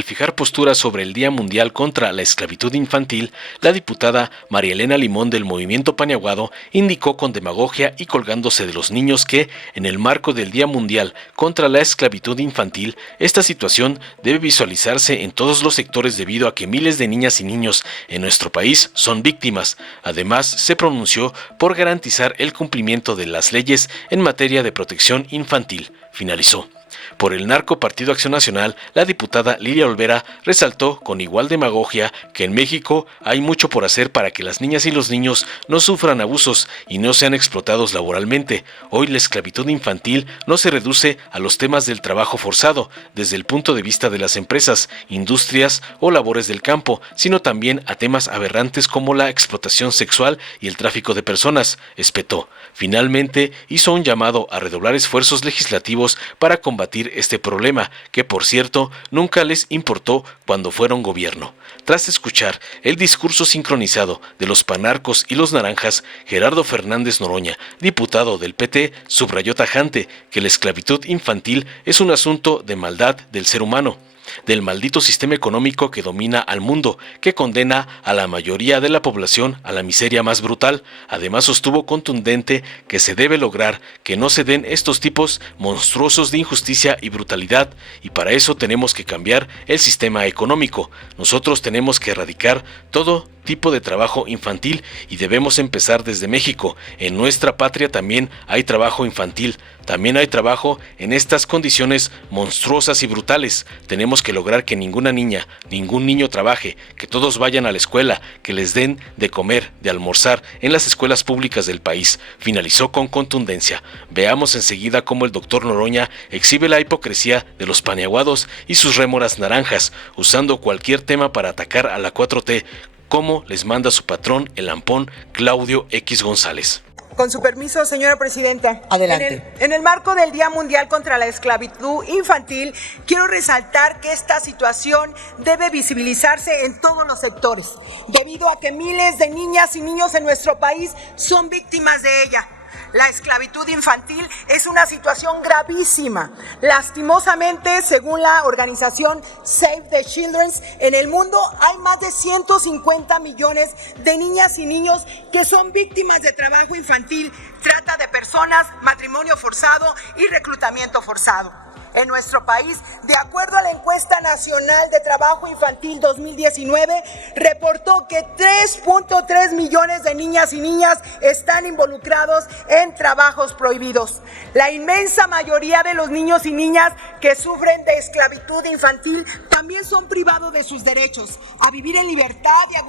Al fijar postura sobre el Día Mundial contra la Esclavitud Infantil, la diputada María Elena Limón del Movimiento Paniaguado indicó con demagogia y colgándose de los niños que, en el marco del Día Mundial contra la Esclavitud Infantil, esta situación debe visualizarse en todos los sectores debido a que miles de niñas y niños en nuestro país son víctimas. Además, se pronunció por garantizar el cumplimiento de las leyes en materia de protección infantil. Finalizó. Por el narco Partido Acción Nacional, la diputada Lilia Olvera resaltó con igual demagogia que en México hay mucho por hacer para que las niñas y los niños no sufran abusos y no sean explotados laboralmente. Hoy la esclavitud infantil no se reduce a los temas del trabajo forzado desde el punto de vista de las empresas, industrias o labores del campo, sino también a temas aberrantes como la explotación sexual y el tráfico de personas, espetó. Finalmente, hizo un llamado a redoblar esfuerzos legislativos para combatir este problema, que por cierto nunca les importó cuando fueron gobierno. Tras escuchar el discurso sincronizado de los panarcos y los naranjas, Gerardo Fernández Noroña, diputado del PT, subrayó tajante que la esclavitud infantil es un asunto de maldad del ser humano, del maldito sistema económico que domina al mundo, que condena a la mayoría de la población a la miseria más brutal. Además, sostuvo contundente que se debe lograr que no se den estos tipos monstruosos de injusticia y brutalidad, y para eso tenemos que cambiar el sistema económico. Nosotros tenemos que erradicar todo tipo de trabajo infantil y debemos empezar desde México. En nuestra patria también hay trabajo infantil, también hay trabajo en estas condiciones monstruosas y brutales. Tenemos que lograr que ninguna niña, ningún niño trabaje, que todos vayan a la escuela, que les den de comer, de almorzar en las escuelas públicas del país. Finalizó con contundencia. Veamos enseguida cómo el doctor Noroña exhibe la hipocresía de los paniaguados y sus rémoras naranjas, usando cualquier tema para atacar a la 4T, como les manda su patrón, el lampón Claudio X González. Con su permiso, señora presidenta. Adelante. En el marco del Día Mundial contra la Esclavitud Infantil, quiero resaltar que esta situación debe visibilizarse en todos los sectores, debido a que miles de niñas y niños en nuestro país son víctimas de ella. La esclavitud infantil es una situación gravísima. Lastimosamente, según la organización Save the Children, en el mundo hay más de 150 millones de niñas y niños que son víctimas de trabajo infantil, trata de personas, matrimonio forzado y reclutamiento forzado. En nuestro país, de acuerdo a la Encuesta Nacional de Trabajo Infantil 2019, reportó que 3.3 millones de niñas y niñas están involucrados en trabajos prohibidos. La inmensa mayoría de los niños y niñas que sufren de esclavitud infantil también son privados de sus derechos a vivir en libertad y a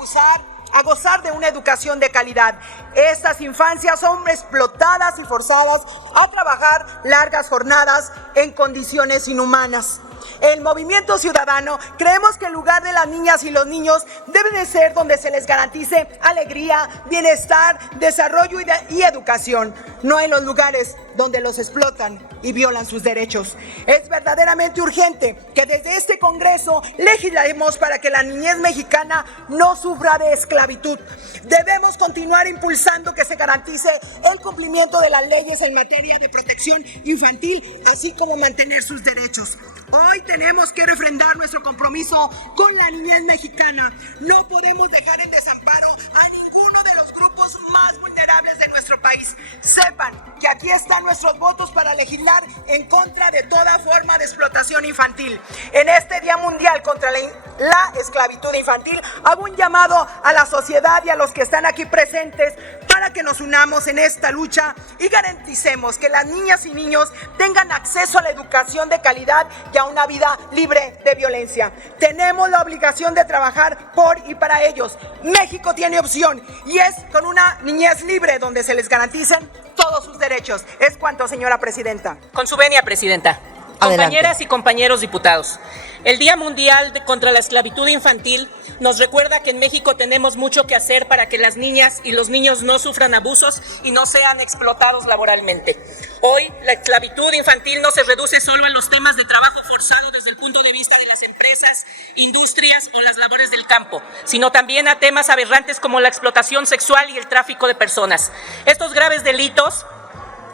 gozar de una educación de calidad. Estas infancias son explotadas y forzadas a trabajar largas jornadas en condiciones inhumanas. El Movimiento Ciudadano creemos que el lugar de las niñas y los niños debe de ser donde se les garantice alegría, bienestar, desarrollo y educación, no en los lugares donde los explotan y violan sus derechos. Es verdaderamente urgente que desde este Congreso legislaremos para que la niñez mexicana no sufra de esclavitud. Debemos continuar impulsando que se garantice el cumplimiento de las leyes en materia de protección infantil, así como mantener sus derechos. Hoy tenemos que refrendar nuestro compromiso con la niñez mexicana. No podemos dejar en desamparo a ninguno de los grupos más vulnerables de nuestro país. Sepan que aquí están nuestros votos para legislar en contra de toda forma de explotación infantil. En este Día Mundial contra la Esclavitud Infantil, hago un llamado a la sociedad y a los que están aquí presentes para que nos unamos en esta lucha y garanticemos que las niñas y niños tengan acceso a la educación de calidad y a una vida libre de violencia. Tenemos la obligación de trabajar por y para ellos. México tiene opción y es con una niñez libre donde se les garanticen todos sus derechos. Es cuanto, señora presidenta. Con su venia, presidenta. Adelante. Compañeras y compañeros diputados, el Día Mundial contra la Esclavitud Infantil nos recuerda que en México tenemos mucho que hacer para que las niñas y los niños no sufran abusos y no sean explotados laboralmente. Hoy, la esclavitud infantil no se reduce solo a los temas de trabajo forzado desde el punto de vista de las empresas, industrias o las labores del campo, sino también a temas aberrantes como la explotación sexual y el tráfico de personas. Estos graves delitos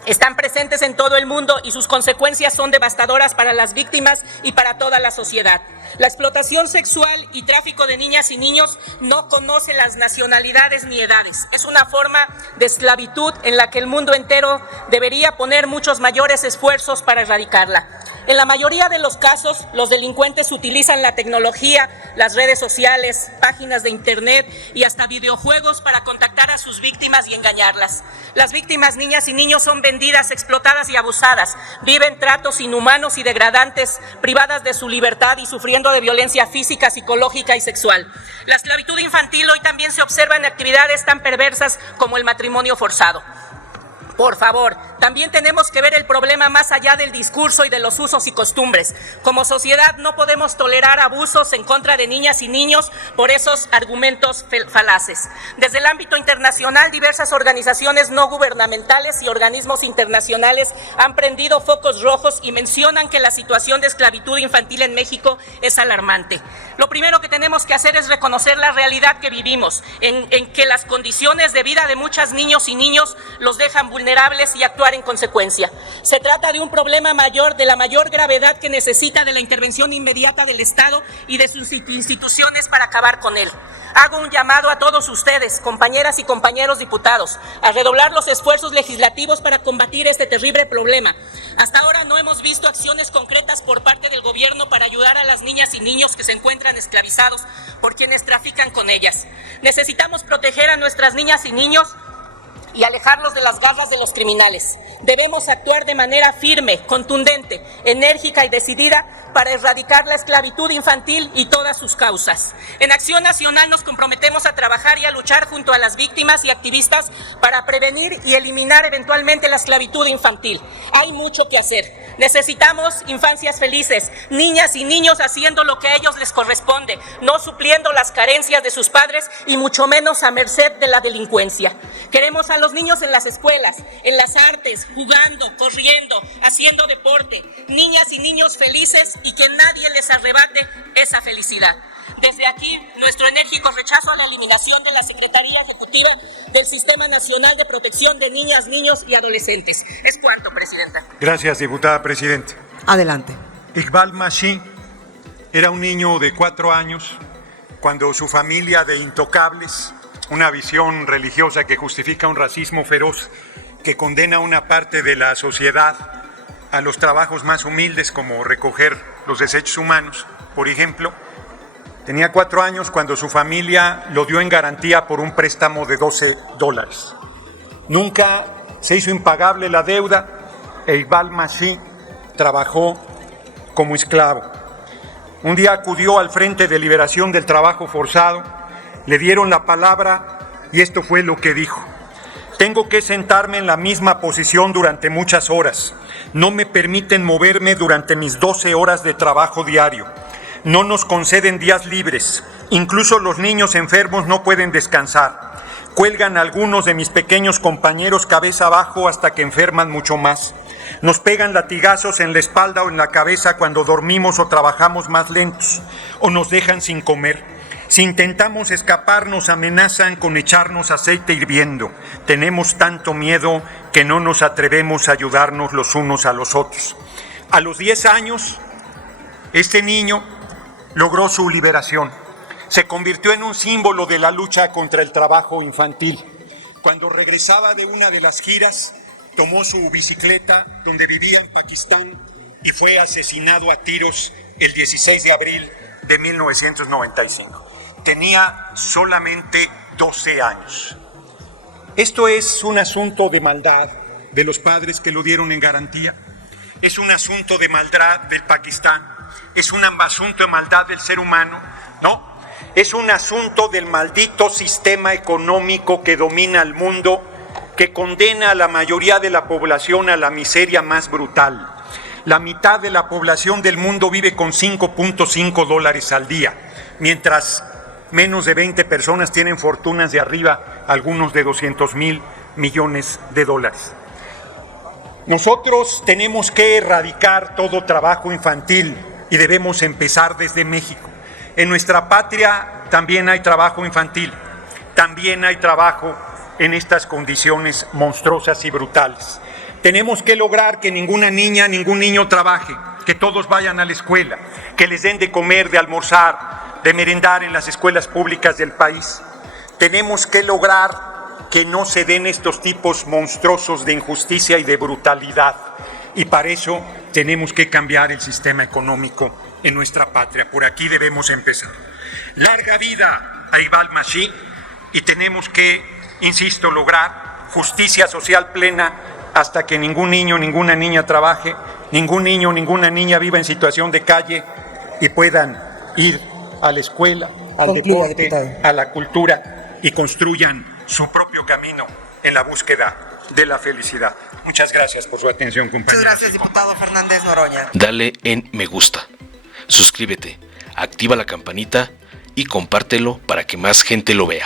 Están presentes en todo el mundo y sus consecuencias son devastadoras para las víctimas y para toda la sociedad. La explotación sexual y tráfico de niñas y niños no conoce las nacionalidades ni edades. Es una forma de esclavitud en la que el mundo entero debería poner muchos mayores esfuerzos para erradicarla. En la mayoría de los casos, los delincuentes utilizan la tecnología, las redes sociales, páginas de internet y hasta videojuegos para contactar a sus víctimas y engañarlas. Las víctimas, niñas y niños, son vendidas, explotadas y abusadas. Viven tratos inhumanos y degradantes, privadas de su libertad y sufriendo de violencia física, psicológica y sexual. La esclavitud infantil hoy también se observa en actividades tan perversas como el matrimonio forzado. Por favor, también tenemos que ver el problema más allá del discurso y de los usos y costumbres. Como sociedad no podemos tolerar abusos en contra de niñas y niños por esos argumentos falaces. Desde el ámbito internacional, diversas organizaciones no gubernamentales y organismos internacionales han prendido focos rojos y mencionan que la situación de esclavitud infantil en México es alarmante. Lo primero que tenemos que hacer es reconocer la realidad que vivimos, en que las condiciones de vida de muchos niños y niños los dejan vulnerables y actuar en consecuencia. Se trata de un problema mayor, de la mayor gravedad, que necesita de la intervención inmediata del Estado y de sus instituciones para acabar con él. Hago un llamado a todos ustedes, compañeras y compañeros diputados, a redoblar los esfuerzos legislativos para combatir este terrible problema. Hasta ahora no hemos visto acciones concretas por parte del gobierno para ayudar a las niñas y niños que se encuentran esclavizados por quienes trafican con ellas. Necesitamos proteger a nuestras niñas y niños y alejarlos de las garras de los criminales. Debemos actuar de manera firme, contundente, enérgica y decidida para erradicar la esclavitud infantil y todas sus causas. En Acción Nacional nos comprometemos a trabajar y a luchar junto a las víctimas y activistas para prevenir y eliminar eventualmente la esclavitud infantil. Hay mucho que hacer. Necesitamos infancias felices, niñas y niños haciendo lo que a ellos les corresponde, no supliendo las carencias de sus padres y mucho menos a merced de la delincuencia. Queremos a los niños en las escuelas, en las artes, jugando, corriendo, haciendo deporte, niñas y niños felices y que nadie les arrebate esa felicidad. Desde aquí, nuestro enérgico rechazo a la eliminación de la Secretaría Ejecutiva del Sistema Nacional de Protección de Niñas, Niños y Adolescentes. Es cuanto, Presidenta. Gracias, diputada presidente. Adelante. Iqbal Masih era un niño de 4 años cuando su familia de intocables, una visión religiosa que justifica un racismo feroz que condena a una parte de la sociedad a los trabajos más humildes como recoger los desechos humanos, por ejemplo. Tenía 4 años cuando su familia lo dio en garantía por un préstamo de $12. Nunca se hizo impagable la deuda e Iqbal Masih trabajó como esclavo. Un día acudió al Frente de Liberación del Trabajo Forzado, le dieron la palabra y esto fue lo que dijo: tengo que sentarme en la misma posición durante muchas horas. No me permiten moverme durante mis 12 horas de trabajo diario. No nos conceden días libres. Incluso los niños enfermos no pueden descansar. Cuelgan a algunos de mis pequeños compañeros cabeza abajo hasta que enferman mucho más. Nos pegan latigazos en la espalda o en la cabeza cuando dormimos o trabajamos más lentos. O nos dejan sin comer. Si intentamos escapar, nos amenazan con echarnos aceite hirviendo. Tenemos tanto miedo que no nos atrevemos a ayudarnos los unos a los otros. A los 10 años, este niño logró su liberación. Se convirtió en un símbolo de la lucha contra el trabajo infantil. Cuando regresaba de una de las giras, tomó su bicicleta donde vivía en Pakistán y fue asesinado a tiros el 16 de abril de 1995. Tenía solamente 12 años. Esto es un asunto de maldad de los padres que lo dieron en garantía. Es un asunto de maldad del Pakistán. Es un asunto de maldad del ser humano. No, es un asunto del maldito sistema económico que domina el mundo, que condena a la mayoría de la población a la miseria más brutal. La mitad de la población del mundo vive con $5.5 al día, mientras menos de 20 personas tienen fortunas de arriba, algunos de $200,000 millones. Nosotros tenemos que erradicar todo trabajo infantil y debemos empezar desde México. En nuestra patria también hay trabajo infantil, también hay trabajo en estas condiciones monstruosas y brutales. Tenemos que lograr que ninguna niña, ningún niño trabaje, que todos vayan a la escuela, que les den de comer, de almorzar, de merendar en las escuelas públicas del país. Tenemos que lograr que no se den estos tipos monstruosos de injusticia y de brutalidad. Y para eso tenemos que cambiar el sistema económico en nuestra patria. Por aquí debemos empezar. Larga vida a Yuval Masí, y tenemos que, insisto, lograr justicia social plena hasta que ningún niño, ninguna niña trabaje, ningún niño, ninguna niña viva en situación de calle y puedan ir a la escuela, al deporte, diputado, a la cultura y construyan su propio camino en la búsqueda de la felicidad. Muchas gracias por su atención, compañeros. Muchas gracias, diputado Fernández Noroña. Dale en me gusta, suscríbete, activa la campanita y compártelo para que más gente lo vea.